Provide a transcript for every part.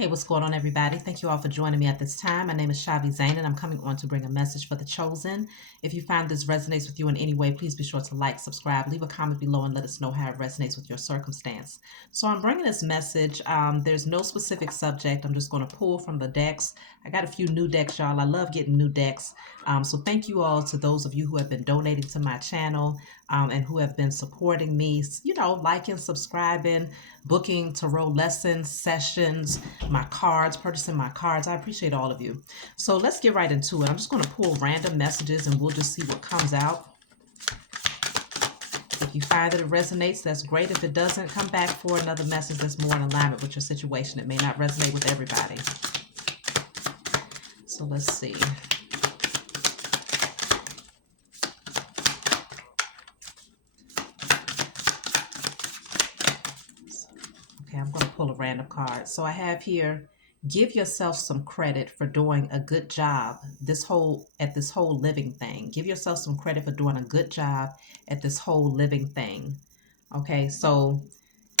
Hey, what's going on, everybody? Thank you all for joining me at this time. My name is Shavi Zain, and I'm coming on to bring a message for the chosen. If you find this resonates with you in any way, please be sure to like, subscribe, leave a comment below, and let us know how it resonates with your circumstance. So I'm bringing this message. There's no specific subject. I'm just going to pull from the decks. I got a few new decks, y'all. I love getting new decks. So thank you all to those of you who have been donating to my channel and who have been supporting me, liking, subscribing, booking tarot lessons, sessions, my cards, purchasing my cards. I appreciate all of you. So let's get right into it. I'm just going to pull random messages and we'll just see what comes out. If you find that it resonates, that's great. If it doesn't, come back for another message that's more in alignment with your situation. It may not resonate with everybody. So let's see. Okay, I'm going to pull a random card. So I have here, give yourself some credit for doing a good job this whole living thing. Give yourself some credit for doing a good job at this whole living thing. Okay, so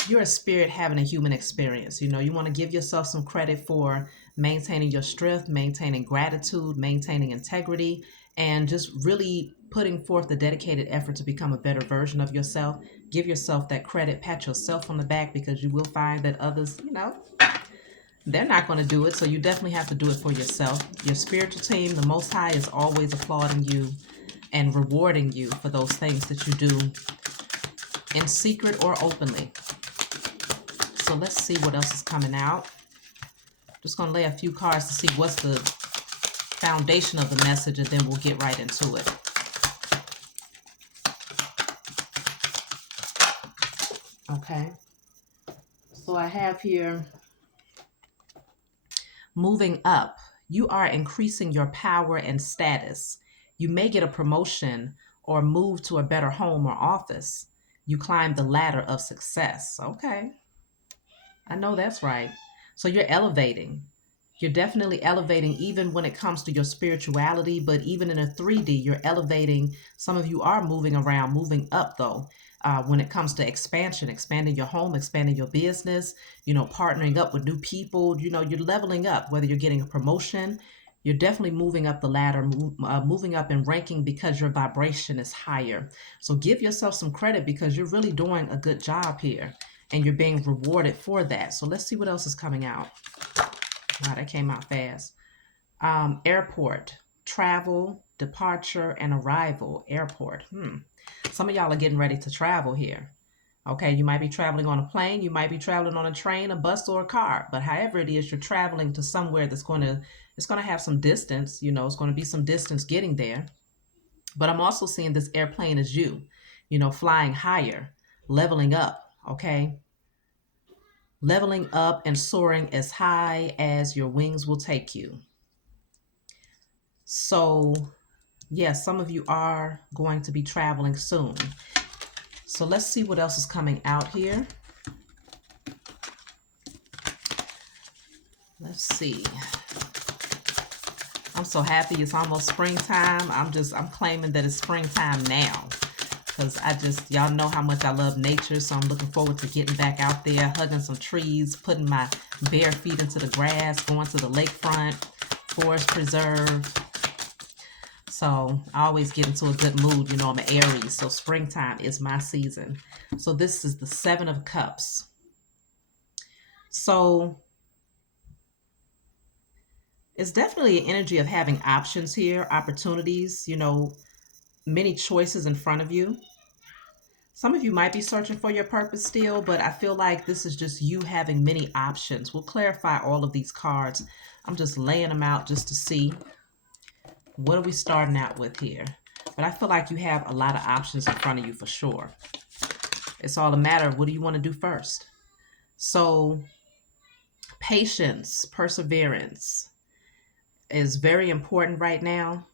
you're a spirit having a human experience. You want to give yourself some credit for maintaining your strength, maintaining gratitude, maintaining integrity, and just really putting forth the dedicated effort to become a better version of yourself. Give yourself that credit, pat yourself on the back, because you will find that others, they're not going to do it. So you definitely have to do it for yourself. Your spiritual team, the Most High, is always applauding you and rewarding you for those things that you do in secret or openly. So let's see what else is coming out. Just going to lay a few cards to see what's the foundation of the message, and then we'll get right into it. Okay. So I have here, moving up. You are increasing your power and status. You may get a promotion or move to a better home or office. You climb the ladder of success. Okay. I know that's right. So you're elevating. You're definitely elevating, even when it comes to your spirituality, but even in a 3D, you're elevating. Some of you are moving around, moving up though. When it comes to expansion, expanding your home, expanding your business, partnering up with new people, you're leveling up, whether you're getting a promotion, you're definitely moving up the ladder, moving up in ranking because your vibration is higher. So give yourself some credit, because you're really doing a good job here and you're being rewarded for that. So let's see what else is coming out. Wow, that came out fast. Airport, travel, departure, and arrival. Airport. Some of y'all are getting ready to travel here. Okay, you might be traveling on a plane, you might be traveling on a train, a bus, or a car. But however it is, you're traveling to somewhere it's going to have some distance. It's going to be some distance getting there. But I'm also seeing this airplane as you, flying higher, leveling up. Okay, leveling up and soaring as high as your wings will take you. So, yes, some of you are going to be traveling soon. So let's see what else is coming out here. Let's see. I'm so happy it's almost springtime. I'm claiming that it's springtime now, because y'all know how much I love nature. So I'm looking forward to getting back out there, hugging some trees, putting my bare feet into the grass, going to the lakefront, forest preserve. So I always get into a good mood. I'm an Aries, so springtime is my season. So this is the 7 of Cups. So it's definitely an energy of having options here, opportunities, many choices in front of you. Some of you might be searching for your purpose still, but I feel like this is just you having many options. We'll clarify all of these cards. I'm just laying them out just to see. What are we starting out with here? But I feel like you have a lot of options in front of you for sure. It's all a matter of what do you want to do first. So patience, perseverance is very important right now.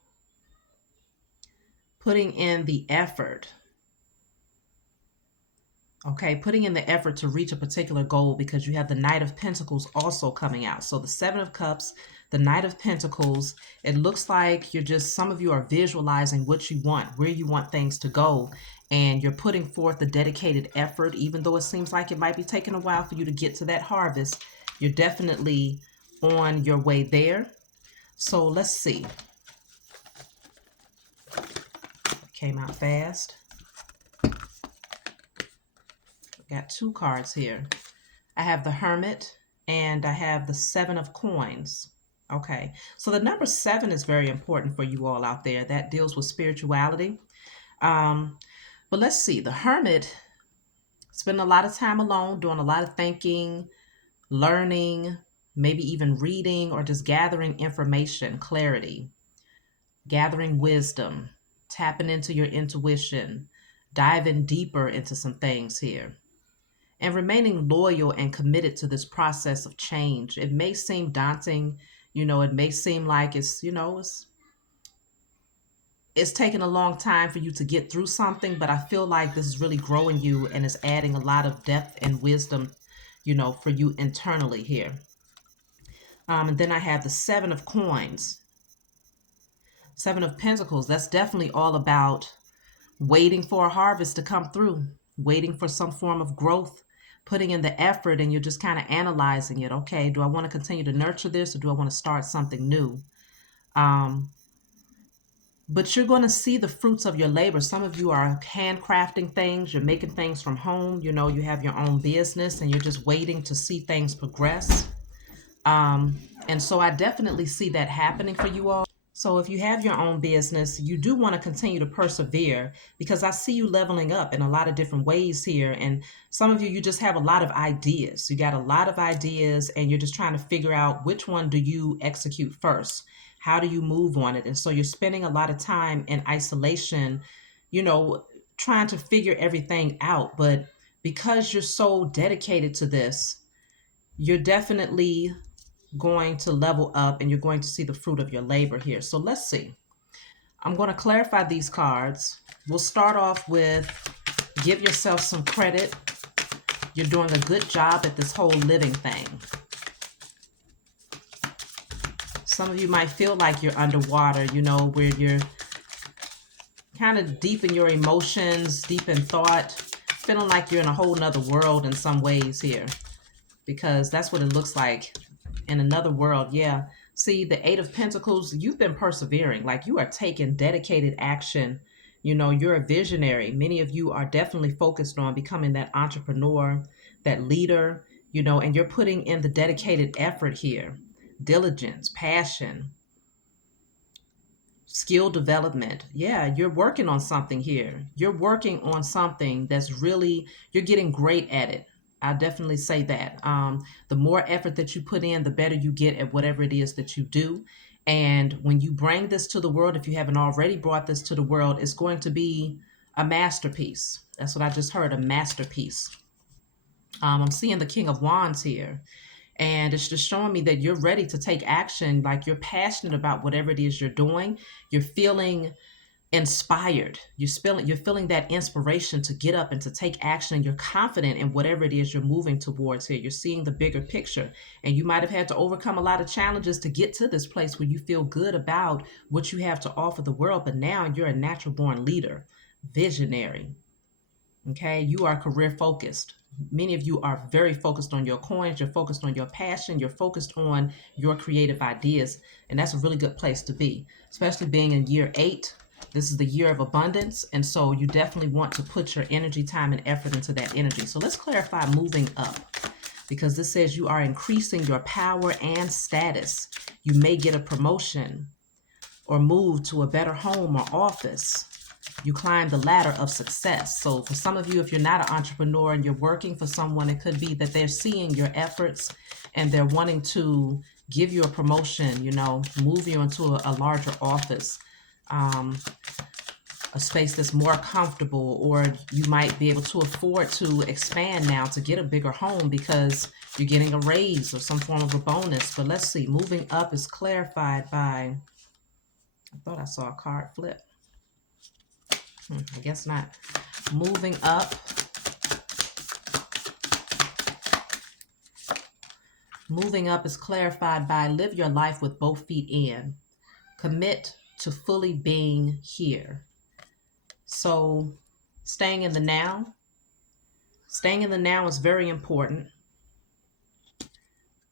Putting in the effort. Okay, putting in the effort to reach a particular goal, because you have the Knight of Pentacles also coming out. So the 7 of Cups, the Knight of Pentacles, it looks like some of you are visualizing what you want, where you want things to go, and you're putting forth the dedicated effort, even though it seems like it might be taking a while for you to get to that harvest. You're definitely on your way there. So let's see. Came out fast. Got two cards here. I have the Hermit and I have the Seven of Coins. Okay, so the number 7 is very important for you all out there. That deals with spirituality. Um, but let's see. The Hermit spending a lot of time alone, doing a lot of thinking, learning, maybe even reading or just gathering information, clarity, gathering wisdom, tapping into your intuition, diving deeper into some things here, and remaining loyal and committed to this process of change. It may seem daunting, it may seem like it's taking a long time for you to get through something, but I feel like this is really growing you and is adding a lot of depth and wisdom, for you internally here. And then I have the Seven of Coins, Seven of Pentacles. That's definitely all about waiting for a harvest to come through, waiting for some form of growth, putting in the effort, and you're just kind of analyzing it. Okay, do I want to continue to nurture this or do I want to start something new? But you're going to see the fruits of your labor. Some of you are handcrafting things. You're making things from home. You have your own business and you're just waiting to see things progress. And so I definitely see that happening for you all. So if you have your own business, you do want to continue to persevere because I see you leveling up in a lot of different ways here. And some of you, you just have a lot of ideas. You got a lot of ideas and you're just trying to figure out which one do you execute first? How do you move on it? And so you're spending a lot of time in isolation, trying to figure everything out. But because you're so dedicated to this, you're definitely going to level up and you're going to see the fruit of your labor here. So let's see. I'm going to clarify these cards. We'll start off with give yourself some credit. You're doing a good job at this whole living thing. Some of you might feel like you're underwater, where you're kind of deep in your emotions, deep in thought, feeling like you're in a whole nother world in some ways here, because that's what it looks like. In another world, yeah. See, the Eight of Pentacles, you've been persevering. Like you are taking dedicated action. You're a visionary. Many of you are definitely focused on becoming that entrepreneur, that leader, and you're putting in the dedicated effort here. Diligence, passion, skill development. Yeah, you're working on something here. You're working on something that's really, you're getting great at it. I definitely say that. The more effort that you put in, the better you get at whatever it is that you do. And when you bring this to the world, if you haven't already brought this to the world, it's going to be a masterpiece. That's what I just heard, a masterpiece. I'm seeing the King of Wands here. And it's just showing me that you're ready to take action. Like you're passionate about whatever it is you're doing. You're feeling inspired. You're feeling that inspiration to get up and to take action. And you're confident in whatever it is you're moving towards here. You're seeing the bigger picture. And you might have had to overcome a lot of challenges to get to this place where you feel good about what you have to offer the world. But now you're a natural born leader, visionary. Okay, you are career focused. Many of you are very focused on your coins, you're focused on your passion, you're focused on your creative ideas, and that's a really good place to be, especially being in year 8. This is the year of abundance, and so you definitely want to put your energy, time, and effort into that energy. So let's clarify moving up, because this says you are increasing your power and status. You may get a promotion or move to a better home or office. You climb the ladder of success. So for some of you, if you're not an entrepreneur and you're working for someone, it could be that they're seeing your efforts and they're wanting to give you a promotion, move you into a larger office, a space that's more comfortable, or you might be able to afford to expand now to get a bigger home because you're getting a raise or some form of a bonus. But let's see, moving up is clarified by, I thought I saw a card flip. I guess not. Moving up. Moving up is clarified by live your life with both feet in. Commit to fully being here. So staying in the now. Staying in the now is very important.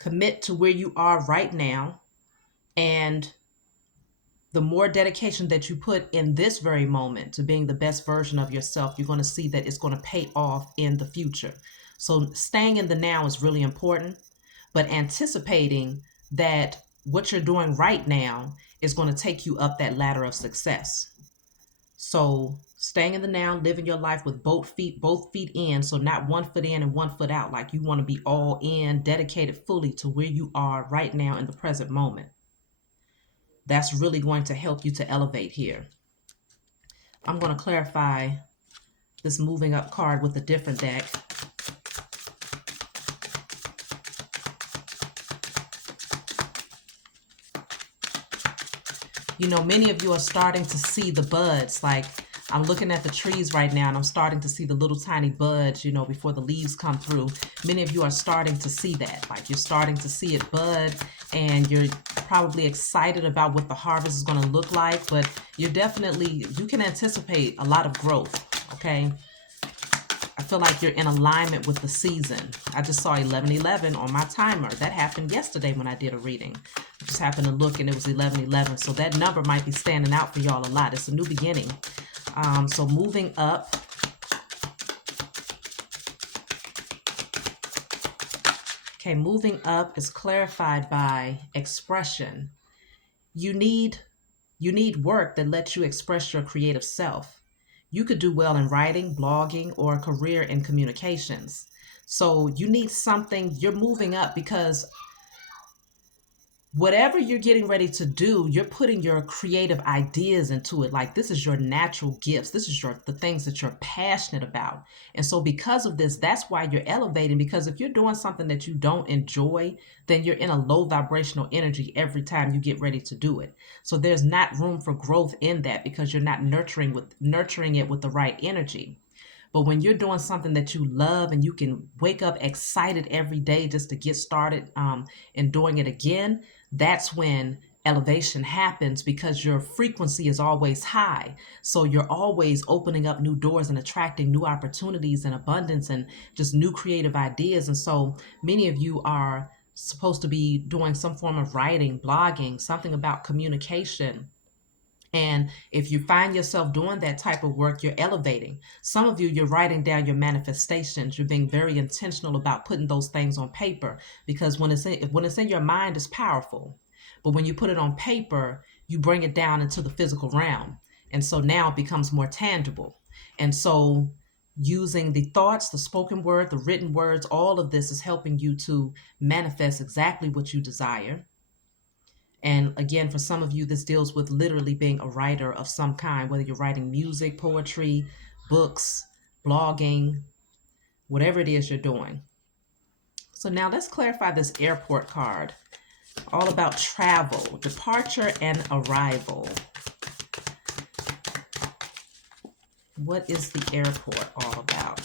Commit to where you are right now, and the more dedication that you put in this very moment to being the best version of yourself, you're going to see that it's going to pay off in the future. So staying in the now is really important, but anticipating that what you're doing right now is going to take you up that ladder of success. So staying in the now, living your life with both feet in, so not one foot in and one foot out. Like you want to be all in, dedicated fully to where you are right now in the present moment. That's really going to help you to elevate here. I'm going to clarify this moving up card with a different deck. You know, many of you are starting to see the buds. Like I'm looking at the trees right now and I'm starting to see the little tiny buds, you know, before the leaves come through. Many of you are starting to see that. Like you're starting to see it bud, and you're probably excited about what the harvest is going to look like, but you can anticipate a lot of growth, okay? I feel like you're in alignment with the season. I just saw 11:11 on my timer. That happened yesterday when I did a reading. I just happened to look and it was 11:11. So that number might be standing out for y'all a lot. It's a new beginning. So moving up. Okay, moving up is clarified by expression. You need work that lets you express your creative self. You could do well in writing, blogging, or a career in communications. So you need something. You're moving up because whatever you're getting ready to do, you're putting your creative ideas into it. Like this is your natural gifts. This is the things that you're passionate about. And so because of this, that's why you're elevating, because if you're doing something that you don't enjoy, then you're in a low vibrational energy every time you get ready to do it. So there's not room for growth in that because you're not nurturing it with the right energy. But when you're doing something that you love and you can wake up excited every day just to get started and doing it again, that's when elevation happens because your frequency is always high. So you're always opening up new doors and attracting new opportunities and abundance and just new creative ideas. And so many of you are supposed to be doing some form of writing, blogging, something about communication. And if you find yourself doing that type of work, you're elevating. Some of you, you're writing down your manifestations. You're being very intentional about putting those things on paper, because when it's in your mind, it's powerful. But when you put it on paper, you bring it down into the physical realm. And so now it becomes more tangible. And so using the thoughts, the spoken word, the written words, all of this is helping you to manifest exactly what you desire. And again, for some of you, this deals with literally being a writer of some kind, whether you're writing music, poetry, books, blogging, whatever it is you're doing. So now let's clarify this airport card, all about travel, departure, and arrival. What is the airport all about?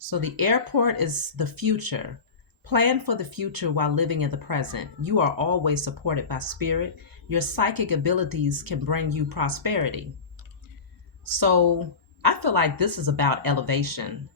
So the airport is the future. Plan for the future while living in the present. You are always supported by spirit. Your psychic abilities can bring you prosperity. So I feel like this is about elevation.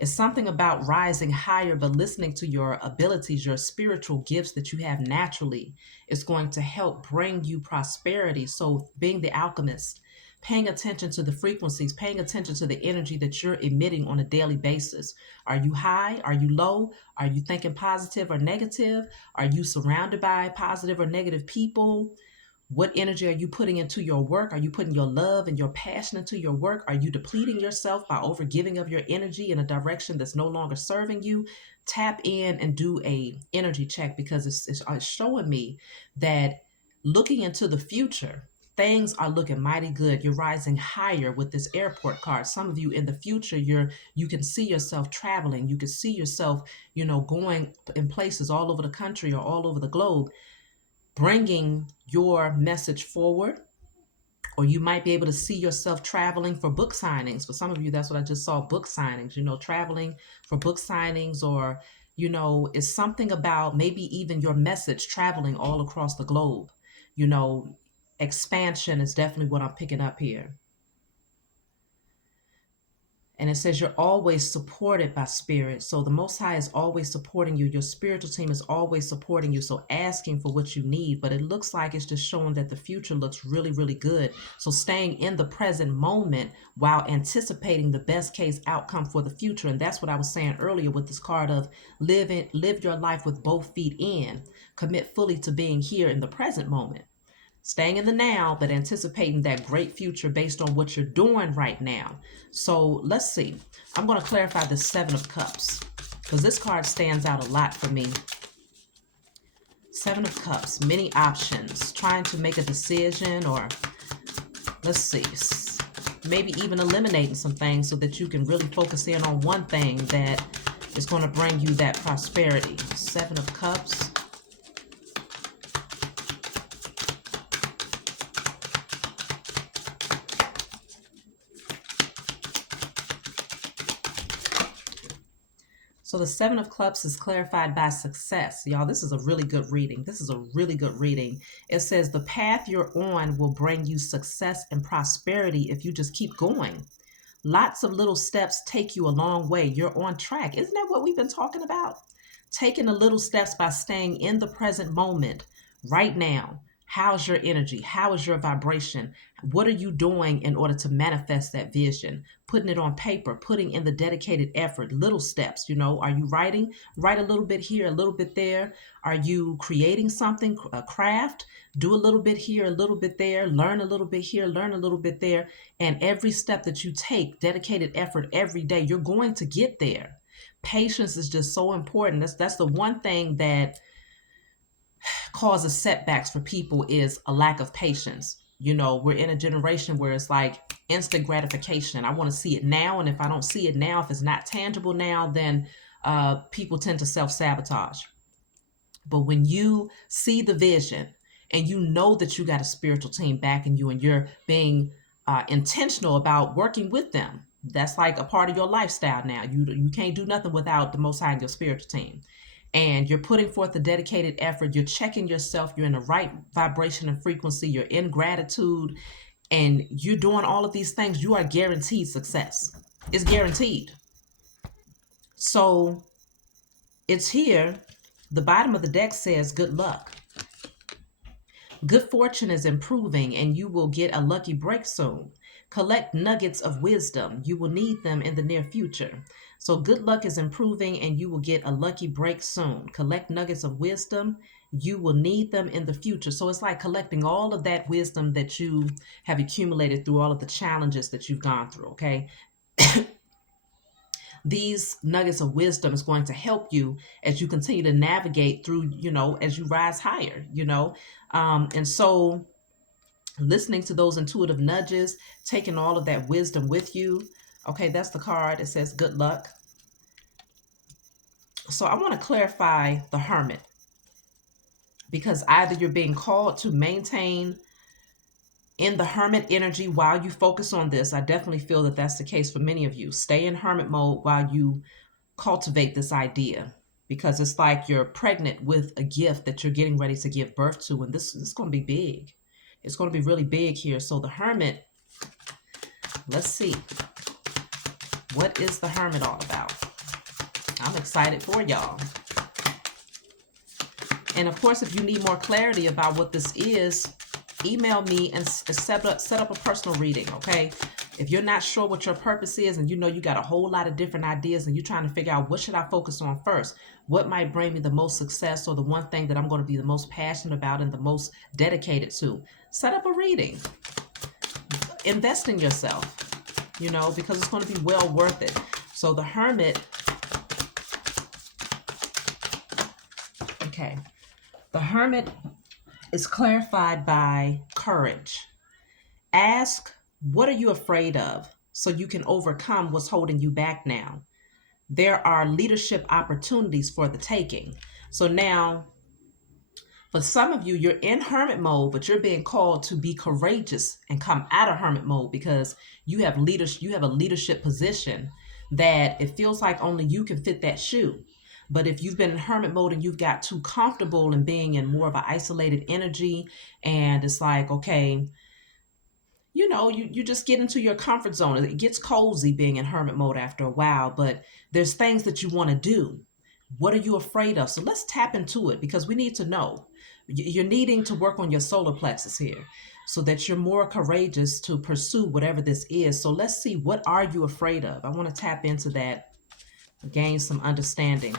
It's something about rising higher, but listening to your abilities, your spiritual gifts that you have naturally is going to help bring you prosperity. So being the alchemist, paying attention to the frequencies, paying attention to the energy that you're emitting on a daily basis. Are you high? Are you low? Are you thinking positive or negative? Are you surrounded by positive or negative people? What energy are you putting into your work? Are you putting your love and your passion into your work? Are you depleting yourself by overgiving of your energy in a direction that's no longer serving you? Tap in and do a energy check, because it's showing me that looking into the future, things are looking mighty good. You're rising higher with this airport card. Some of you in the future, you can see yourself traveling. You can see yourself, going in places all over the country or all over the globe, bringing your message forward. Or you might be able to see yourself traveling for book signings. For some of you, that's what I just saw, book signings, traveling for book signings, or, it's something about maybe even your message traveling all across the globe. You know, expansion is definitely what I'm picking up here. And it says you're always supported by spirit. So the Most High is always supporting you. Your spiritual team is always supporting you. So asking for what you need. But it looks like it's just showing that the future looks really, really good. So staying in the present moment while anticipating the best case outcome for the future. And that's what I was saying earlier with this card of live your life with both feet in. Commit fully to being here in the present moment. Staying in the now, but anticipating that great future based on what you're doing right now. So let's see. I'm going to clarify the Seven of Cups because this card stands out a lot for me. Seven of Cups, many options, trying to make a decision, or let's see, maybe even eliminating some things so that you can really focus in on one thing that is going to bring you that prosperity. Seven of Cups. So the Seven of Cups is clarified by success. Y'all, this is a really good reading. This is a really good reading. It says the path you're on will bring you success and prosperity if you just keep going. Lots of little steps take you a long way. You're on track. Isn't that what we've been talking about? Taking the little steps by staying in the present moment right now. How's your energy? How is your vibration? What are you doing in order to manifest that vision? Putting it on paper, putting in the dedicated effort, little steps. You know, are you writing? Write a little bit here, a little bit there. Are you creating something, a craft? Do a little bit here, a little bit there. Learn a little bit here, learn a little bit there. And every step that you take, dedicated effort every day, you're going to get there. Patience is just so important. That's the one thing that causes setbacks for people is a lack of patience. You know, we're in a generation where it's like instant gratification. I want to see it now, and if I don't see it now, if it's not tangible now, then people tend to self-sabotage. But when you see the vision and you know that you got a spiritual team backing you and you're being intentional about working with them, that's like a part of your lifestyle now. You can't do nothing without the Most High and your spiritual team. And you're putting forth a dedicated effort. You're checking yourself. You're in the right vibration and frequency. You're in gratitude. And you're doing all of these things. You are guaranteed success. It's guaranteed. So it's here. The bottom of the deck says good luck. Good fortune is improving and you will get a lucky break soon. Collect nuggets of wisdom. You will need them in the near future. So good luck is improving and you will get a lucky break soon. Collect nuggets of wisdom. You will need them in the future. So it's like collecting all of that wisdom that you have accumulated through all of the challenges that you've gone through, okay? These nuggets of wisdom is going to help you as you continue to navigate through, you know, as you rise higher, you know. And so listening to those intuitive nudges, taking all of that wisdom with you. Okay, that's the card. It says good luck. So I want to clarify the Hermit, because either you're being called to maintain in the Hermit energy while you focus on this. I definitely feel that that's the case for many of you. Stay in Hermit mode while you cultivate this idea, because it's like you're pregnant with a gift that you're getting ready to give birth to, and this is going to be big. It's going to be really big here. So the Hermit, let's see. What is the Hermit all about? I'm excited for y'all. And of course, if you need more clarity about what this is, email me and set up a personal reading, okay? If you're not sure what your purpose is and you know you got a whole lot of different ideas and you're trying to figure out what should I focus on first, what might bring me the most success, or the one thing that I'm going to be the most passionate about and the most dedicated to, set up a reading. Invest in yourself, you know, because it's going to be well worth it. So the Hermit, okay, the Hermit is clarified by courage. Ask, what are you afraid of, so you can overcome what's holding you back now. There are leadership opportunities for the taking. So now, for some of you, you're in Hermit mode, but you're being called to be courageous and come out of Hermit mode, because you have leadership. You have a leadership position that it feels like only you can fit that shoe. But if you've been in hermit mode and you've got too comfortable in being in more of an isolated energy, and it's like, okay, you just get into your comfort zone. It gets cozy being in hermit mode after a while, but there's things that you want to do. What are you afraid of? So let's tap into it, because we need to know. You're needing to work on your solar plexus here so that you're more courageous to pursue whatever this is. So let's see, what are you afraid of? I want to tap into that, gain some understanding,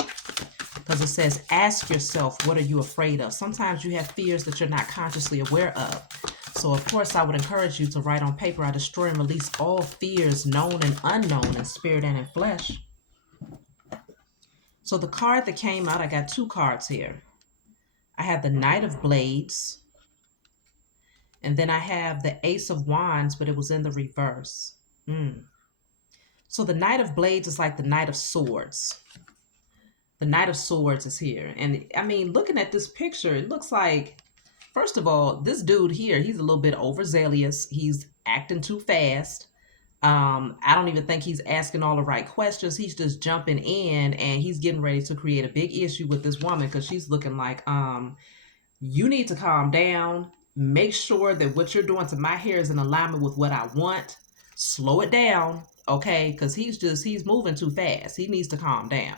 because it says, ask yourself, what are you afraid of? Sometimes you have fears that you're not consciously aware of. So, of course, I would encourage you to write on paper, I destroy and release all fears, known and unknown, in spirit and in flesh. So the card that came out, I got two cards here. I have the Knight of Blades, and then I have the Ace of Wands, but it was in the reverse. So the Knight of Blades is like the Knight of Swords. The Knight of Swords is here. And I mean, looking at this picture, it looks like, first of all, this dude here, he's a little bit overzealous. He's acting too fast. I don't even think he's asking all the right questions. He's just jumping in, and he's getting ready to create a big issue with this woman, because she's looking like, you need to calm down. Make sure that what you're doing to my hair is in alignment with what I want. Slow it down, okay? Because he's moving too fast. He needs to calm down.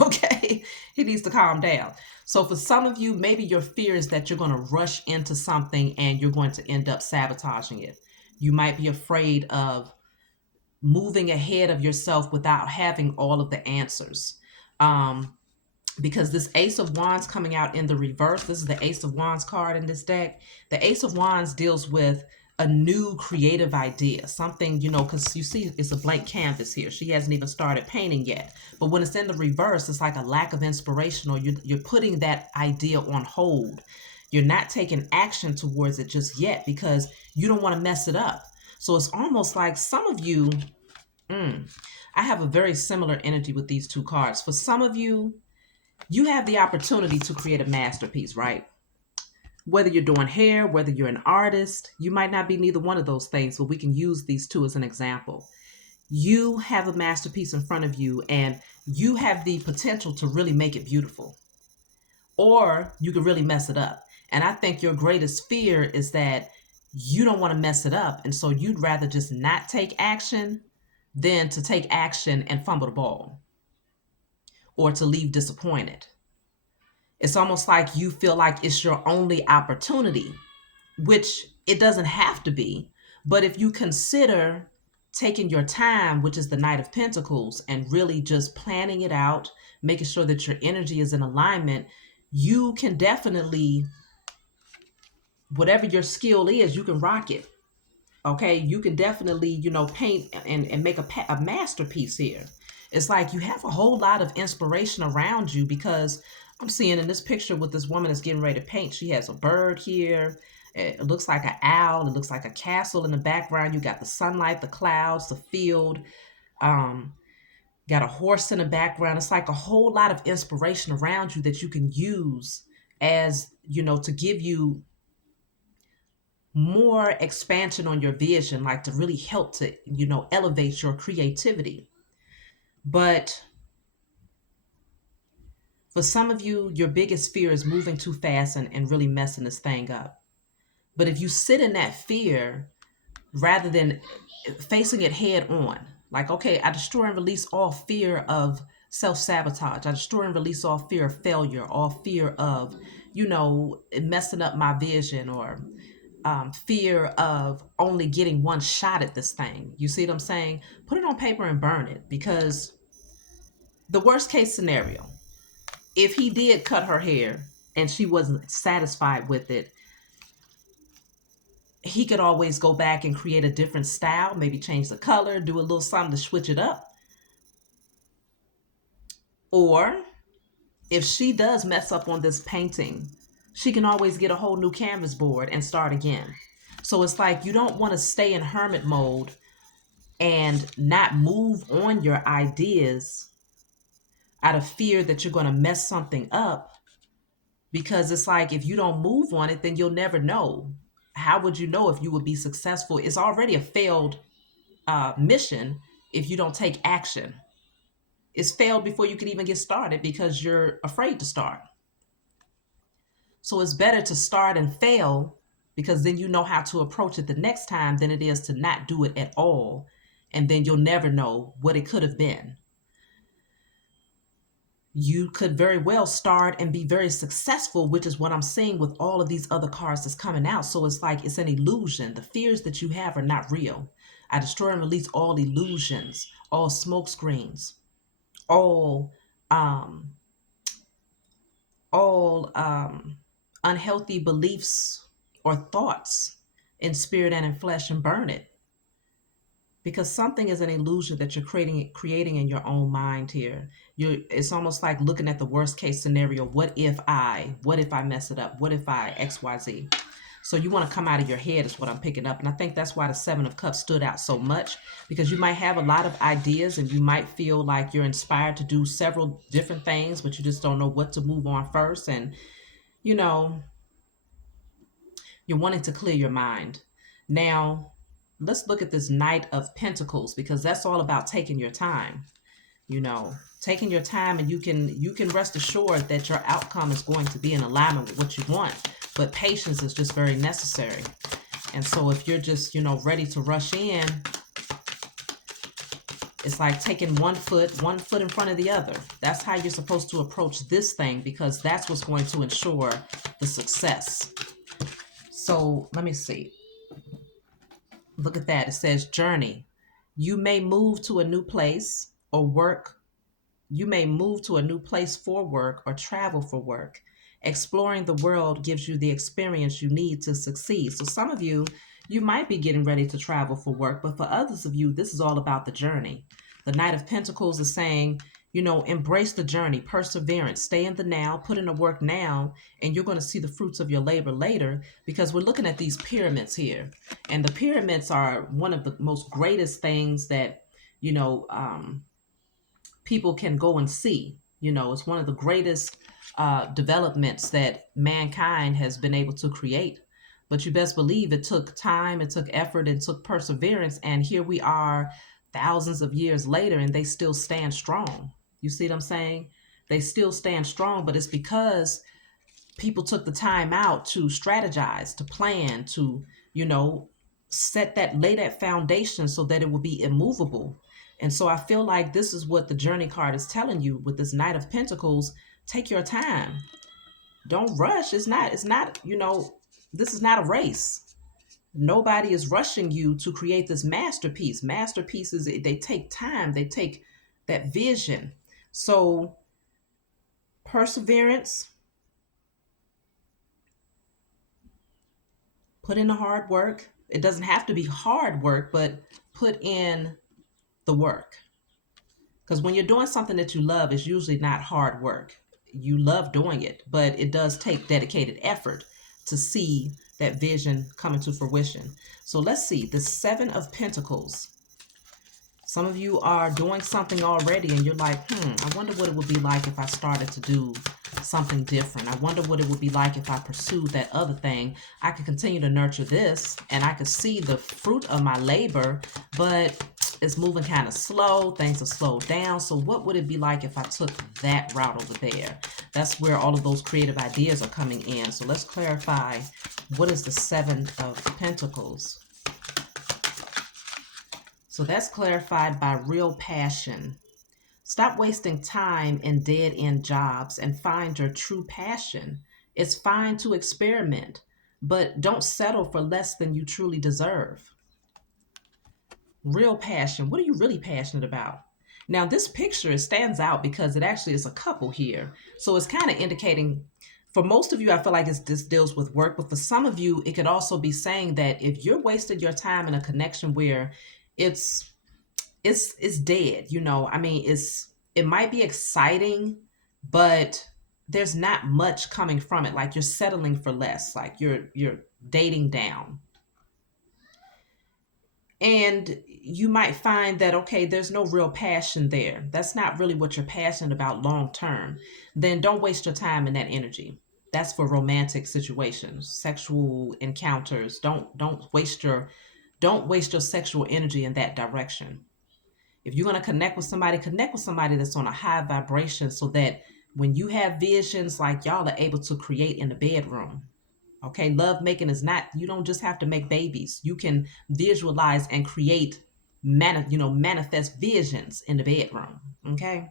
Okay, he needs to calm down. So for some of you, maybe your fear is that you're going to rush into something and you're going to end up sabotaging it. You might be afraid of moving ahead of yourself without having all of the answers. Because this Ace of Wands coming out in the reverse, this is the Ace of Wands card in this deck. The Ace of Wands deals with a new creative idea, something, because you see it's a blank canvas here. She hasn't even started painting yet. But when it's in the reverse, it's like a lack of inspiration, or you're putting that idea on hold. You're not taking action towards it just yet because you don't want to mess it up. So it's almost like some of you, I have a very similar energy with these two cards. For some of you, you have the opportunity to create a masterpiece, right? Whether you're doing hair, whether you're an artist, you might not be neither one of those things, but we can use these two as an example. You have a masterpiece in front of you, and you have the potential to really make it beautiful. Or you could really mess it up. And I think your greatest fear is that you don't want to mess it up. And so you'd rather just not take action than to take action and fumble the ball, or to leave disappointed. It's almost like you feel like it's your only opportunity, which it doesn't have to be. But if you consider taking your time, which is the Knight of Pentacles, and really just planning it out, making sure that your energy is in alignment, you can definitely, whatever your skill is, you can rock it. Okay, you can definitely, paint and make a masterpiece here. It's like you have a whole lot of inspiration around you, because I'm seeing in this picture with this woman that's getting ready to paint, she has a bird here. It looks like an owl. It looks like a castle in the background. You got the sunlight, the clouds, the field. Got a horse in the background. It's like a whole lot of inspiration around you that you can use as, to give you more expansion on your vision, like to really help to, elevate your creativity. But for some of you, your biggest fear is moving too fast and really messing this thing up. But if you sit in that fear rather than facing it head on, like, okay, I destroy and release all fear of self-sabotage. I destroy and release all fear of failure, all fear of, messing up my vision, or fear of only getting one shot at this thing. You see what I'm saying? Put it on paper and burn it, because the worst case scenario, if he did cut her hair and she wasn't satisfied with it, he could always go back and create a different style, maybe change the color, do a little something to switch it up. Or if she does mess up on this painting, she can always get a whole new canvas board and start again. So it's like you don't want to stay in hermit mode and not move on your ideas out of fear that you're going to mess something up. Because it's like, if you don't move on it, then you'll never know. How would you know if you would be successful? It's already a failed mission if you don't take action. It's failed before you can even get started because you're afraid to start. So it's better to start and fail, because then you know how to approach it the next time, than it is to not do it at all. And then you'll never know what it could have been. You could very well start and be very successful, which is what I'm seeing with all of these other cards that's coming out. So it's like it's an illusion. The fears that you have are not real. I destroy and release all illusions, all smoke screens, all um, all unhealthy beliefs or thoughts in spirit and in flesh, and burn it, because something is an illusion that you're creating in your own mind here. It's almost like looking at the worst case scenario. What if I mess it up? What if I XYZ? So you want to come out of your head is what I'm picking up. And I think that's why the Seven of Cups stood out so much, because you might have a lot of ideas and you might feel like you're inspired to do several different things, but you just don't know what to move on first. And, you know, you're wanting to clear your mind. Now, let's look at this Knight of Pentacles, because that's all about taking your time. Taking your time, and you can rest assured that your outcome is going to be in alignment with what you want. But patience is just very necessary. And so if you're just, ready to rush in, it's like taking one foot in front of the other. That's how you're supposed to approach this thing, because that's what's going to ensure the success. So let me see. Look at that. It says journey. You may move to a new place or work. You may move to a new place for work or travel for work. Exploring the world gives you the experience you need to succeed. So some of you might be getting ready to travel for work, but for others of you, this is all about the journey. The Knight of Pentacles is saying, embrace the journey, perseverance, stay in the now, put in the work now, and you're going to see the fruits of your labor later, because we're looking at these pyramids here. And the pyramids are one of the most greatest things that, people can go and see. It's one of the greatest developments that mankind has been able to create. But you best believe it took time, it took effort, it took perseverance. And here we are thousands of years later, and they still stand strong. You see what I'm saying? They still stand strong, but it's because people took the time out to strategize, to plan, to, lay that foundation so that it will be immovable. And so I feel like this is what the journey card is telling you with this Knight of Pentacles. Take your time. Don't rush. It's not, this is not a race. Nobody is rushing you to create this masterpiece. Masterpieces, they take time. They take that vision. So perseverance, put in the hard work. It doesn't have to be hard work, but put in the work. Because when you're doing something that you love, it's usually not hard work. You love doing it, but it does take dedicated effort to see that vision come into fruition. So let's see, the Seven of Pentacles. Some of you are doing something already and you're like, I wonder what it would be like if I started to do something different. I wonder what it would be like if I pursued that other thing. I could continue to nurture this and I could see the fruit of my labor, but it's moving kind of slow. Things are slowed down. So what would it be like if I took that route over there? That's where all of those creative ideas are coming in. So let's clarify, what is the Seven of Pentacles? So that's clarified by real passion. Stop wasting time in dead-end jobs and find your true passion. It's fine to experiment, but don't settle for less than you truly deserve. Real passion. What are you really passionate about? Now, this picture, it stands out because it actually is a couple here. So it's kind of indicating, for most of you, I feel like this deals with work, but for some of you, it could also be saying that if you're wasting your time in a connection where it's dead, I mean, it might be exciting, but there's not much coming from it. Like you're settling for less, like you're dating down. And you might find that, okay, there's no real passion there. That's not really what you're passionate about long term. Then don't waste your time in that energy. That's for romantic situations, sexual encounters. Don't waste your sexual energy in that direction. If you're going to connect with somebody that's on a high vibration so that when you have visions, like y'all are able to create in the bedroom. Okay, love making is not, you don't just have to make babies. You can visualize and create, manifest visions in the bedroom. Okay.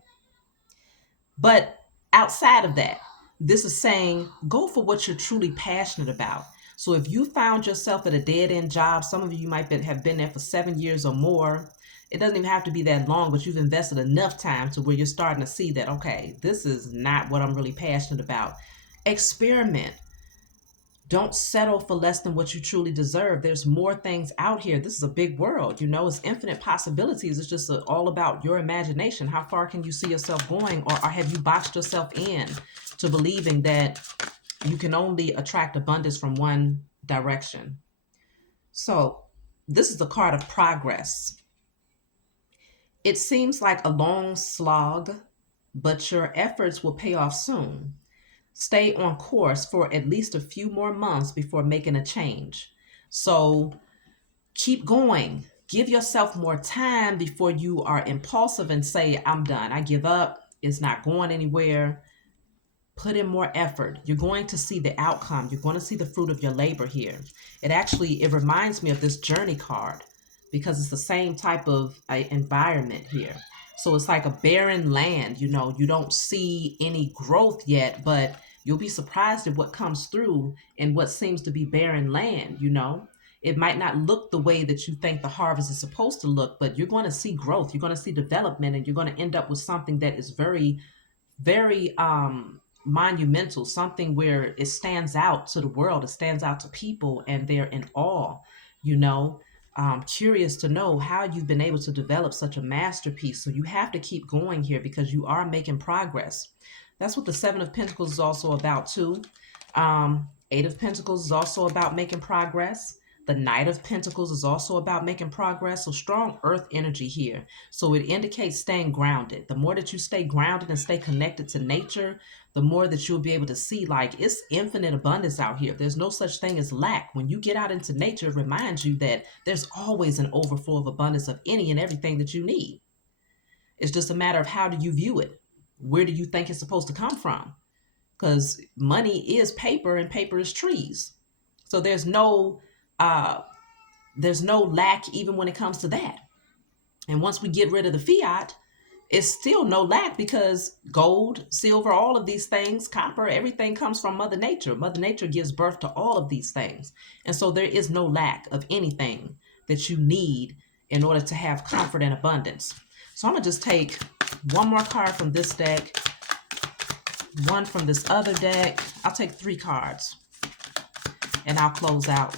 But outside of that, this is saying go for what you're truly passionate about. So if you found yourself at a dead end job, some of you might have been there for 7 years or more. It doesn't even have to be that long, but you've invested enough time to where you're starting to see that, okay, this is not what I'm really passionate about. Experiment. Don't settle for less than what you truly deserve. There's more things out here. This is a big world, it's infinite possibilities. It's just all about your imagination. How far can you see yourself going, or have you boxed yourself in to believing that you can only attract abundance from one direction? So this is the card of progress. It seems like a long slog, but your efforts will pay off soon. Stay on course for at least a few more months before making a change. So keep going. Give yourself more time before you are impulsive and say, I'm done. I give up. It's not going anywhere. Put in more effort. You're going to see the outcome. You're going to see the fruit of your labor here. It reminds me of this journey card because it's the same type of environment here. So it's like a barren land, you don't see any growth yet, but you'll be surprised at what comes through in what seems to be barren land. It might not look the way that you think the harvest is supposed to look, but you're going to see growth. You're going to see development, and you're going to end up with something that is very, very monumental, something where it stands out to the world, it stands out to people, and they're in awe. Curious to know how you've been able to develop such a masterpiece. So you have to keep going here because you are making progress. That's what the Seven of Pentacles is also about too. Eight of Pentacles is also about making progress. The Knight of Pentacles is also about making progress. So strong earth energy here. So it indicates staying grounded. The more that you stay grounded and stay connected to nature, the more that you'll be able to see, like, it's infinite abundance out here. There's no such thing as lack. When you get out into nature, it reminds you that there's always an overflow of abundance of any and everything that you need. It's just a matter of how do you view it? Where do you think it's supposed to come from? Because money is paper and paper is trees. So there's no lack even when it comes to that. And once we get rid of the fiat, it's still no lack because gold, silver, all of these things, copper, everything comes from Mother Nature. Mother Nature gives birth to all of these things. And so there is no lack of anything that you need in order to have comfort and abundance. So I'm going to just take one more card from this deck, one from this other deck. I'll take 3 cards and I'll close out.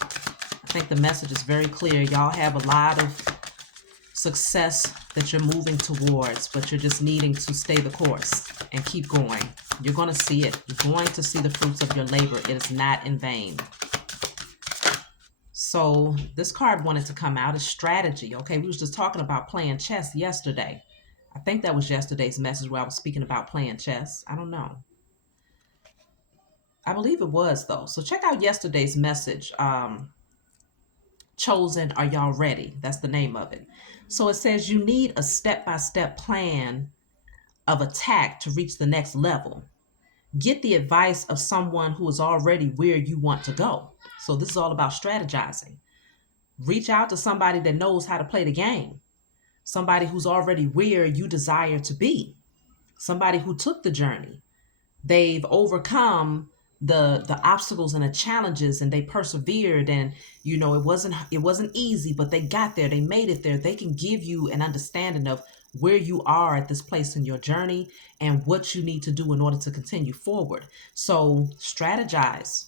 I think the message is very clear. Y'all have a lot of success that you're moving towards, but you're just needing to stay the course and keep going. You're going to see it. You're going to see the fruits of your labor. It is not in vain. So this card wanted to come out as strategy. Okay, we was just talking about playing chess yesterday. I think that was yesterday's message where I was speaking about playing chess. I don't know. I believe it was, though. So check out yesterday's message. Chosen, are y'all ready? That's the name of it. So it says you need a step-by-step plan of attack to reach the next level. Get the advice of someone who is already where you want to go. So this is all about strategizing. Reach out to somebody that knows how to play the game. Somebody who's already where you desire to be. Somebody who took the journey. They've overcome the obstacles and the challenges, and they persevered, and it wasn't easy, but they got there. They made it there. They can give you an understanding of where you are at this place in your journey and what you need to do in order to continue forward. So strategize,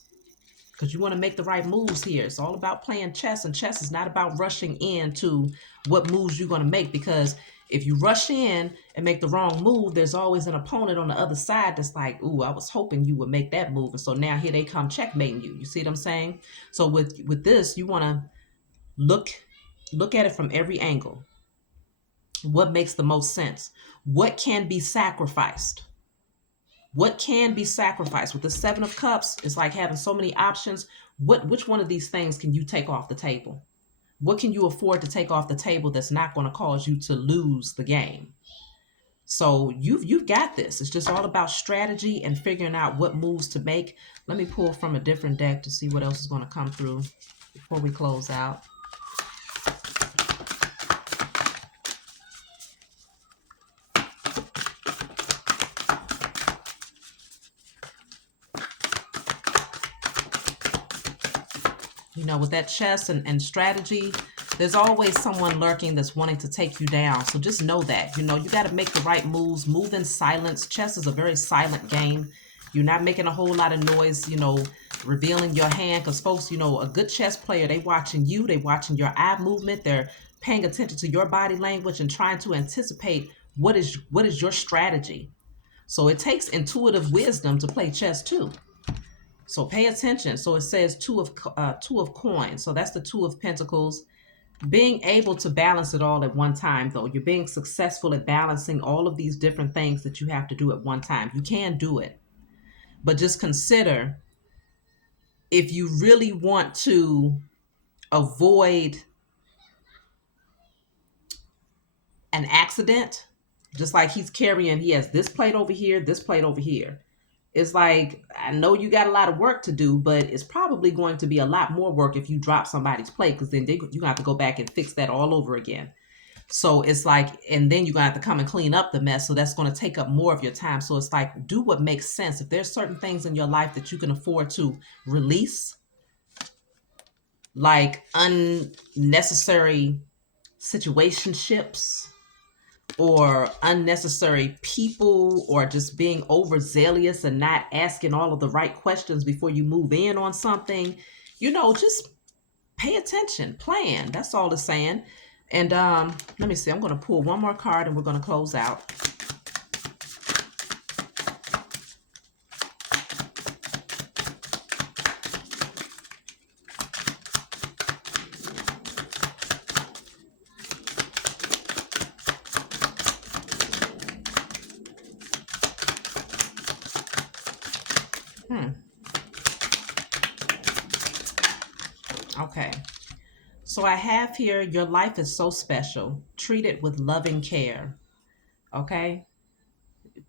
because you want to make the right moves here. It's all about playing chess, and chess is not about rushing into what moves you're going to make, because if you rush in and make the wrong move, there's always an opponent on the other side that's like, ooh, I was hoping you would make that move. And so now here they come checkmating you. You see what I'm saying? So with this, you want to look at it from every angle. What makes the most sense? What can be sacrificed? What can be sacrificed? With the 7 of Cups, it's like having so many options. Which one of these things can you take off the table? What can you afford to take off the table that's not going to cause you to lose the game? So you've got this. It's just all about strategy and figuring out what moves to make. Let me pull from a different deck to see what else is going to come through before we close out. You know, with that chess and strategy, there's always someone lurking that's wanting to take you down. So just know that, you know, you got to make the right moves, move in silence. Chess is a very silent game. You're not making a whole lot of noise, you know, revealing your hand, because folks, you know, a good chess player, they watching you, they watching your eye movement, they're paying attention to your body language and trying to anticipate what is your strategy. So it takes intuitive wisdom to play chess too. So pay attention. So it says two of coins. So that's the Two of Pentacles. Being able to balance it all at one time, though. You're being successful at balancing all of these different things that you have to do at one time. You can do it. But just consider, if you really want to avoid an accident, just like he's carrying, he has this plate over here, this plate over here. It's like, I know you got a lot of work to do, but it's probably going to be a lot more work if you drop somebody's plate, because then you're going to have to go back and fix that all over again. So it's like, and then you're going to have to come and clean up the mess. So that's going to take up more of your time. So it's like, do what makes sense. If there's certain things in your life that you can afford to release, like unnecessary situationships, or unnecessary people, or just being overzealous and not asking all of the right questions before you move in on something, you know, just pay attention, plan. That's all it's saying. And let me see, I'm going to pull one more card and we're going to close out. Okay. So I have here, your life is so special. Treat it with loving care. Okay.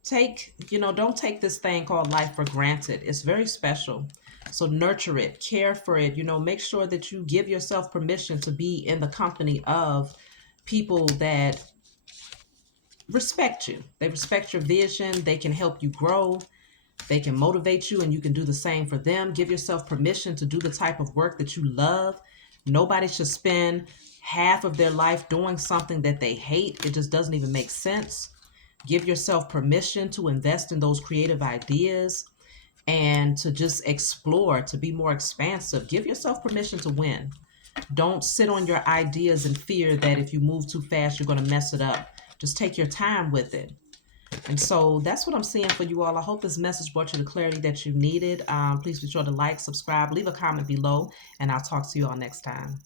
Don't take this thing called life for granted. It's very special. So nurture it, care for it, make sure that you give yourself permission to be in the company of people that respect you. They respect your vision. They can help you grow. They can motivate you, and you can do the same for them. Give yourself permission to do the type of work that you love. Nobody should spend half of their life doing something that they hate. It just doesn't even make sense. Give yourself permission to invest in those creative ideas and to just explore, to be more expansive. Give yourself permission to win. Don't sit on your ideas and fear that if you move too fast, you're going to mess it up. Just take your time with it. And so that's what I'm seeing for you all. I hope this message brought you the clarity that you needed. Please be sure to like, subscribe, leave a comment below, and I'll talk to you all next time.